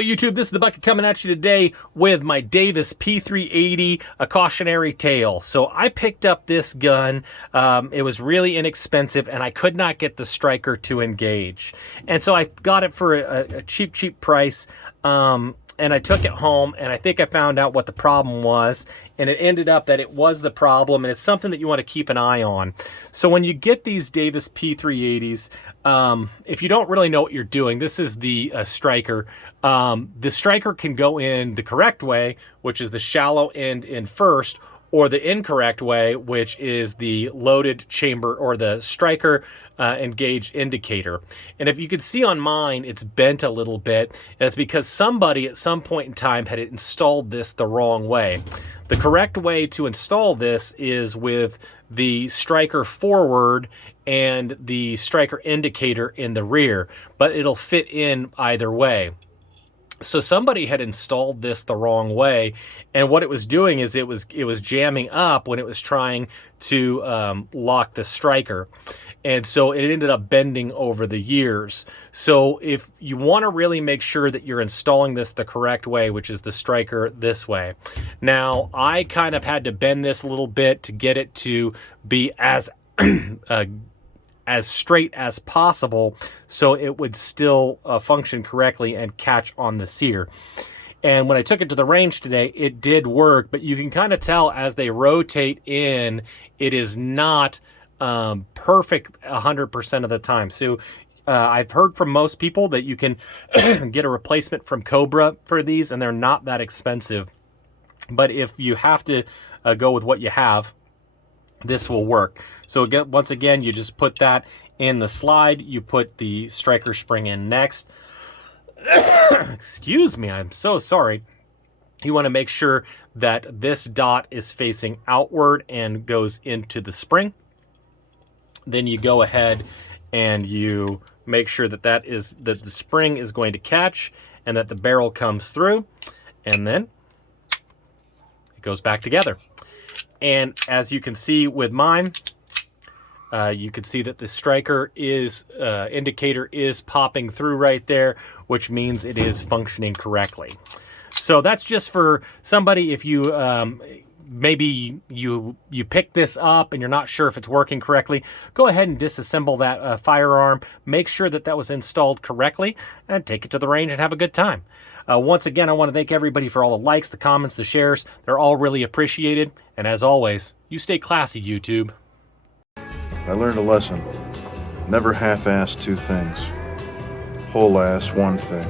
Hello YouTube, this is the Bucket coming at you today with my Davis P380, a cautionary tale. So I picked up this gun, it was really inexpensive and I could not get the striker to engage. And so I got it for a cheap price, and I took it home and I think I found out what the problem was, and it ended up that it was the problem, and it's something that you want to keep an eye on. So when you get these Davis P380s, if you don't really know what you're doing, this is the striker. The striker can go in the correct way, which is the shallow end in first, or the incorrect way, which is the loaded chamber or the striker engaged indicator. And if you can see on mine, it's bent a little bit, and it's because somebody at some point in time had installed this the wrong way. The correct way to install this is with the striker forward and the striker indicator in the rear, but it'll fit in either way. So somebody had installed this the wrong way, and what it was doing is it was jamming up when it was trying to lock the striker, and so it ended up bending over the years. So if you want to really make sure that you're installing this the correct way, which is the striker this way. Now I kind of had to bend this a little bit to get it to be as as straight as possible, so it would still function correctly and catch on the sear. And when I took it to the range today, it did work, but you can kind of tell as they rotate in, it is not perfect 100% of the time. So I've heard from most people that you can get a replacement from Cobra for these, and they're not that expensive. But if you have to go with what you have, this will work. So again, once again, you just put that in the slide, you put the striker spring in next. Excuse me, I'm so sorry. You want to make sure that this dot is facing outward and goes into the spring. Then you go ahead and you make sure that the spring is going to catch and that the barrel comes through, and then it goes back together. And as you can see with mine, you can see that the striker indicator is popping through right there, which means it is functioning correctly. So that's just for somebody, if you maybe you pick this up and you're not sure if it's working correctly, go ahead and disassemble that firearm, make sure that that was installed correctly, and take it to the range and have a good time. Once again, I want to thank everybody for all the likes, the comments, the shares. They're all really appreciated. And as always, you stay classy, YouTube. I learned a lesson. Never half-ass two things. Whole-ass one thing.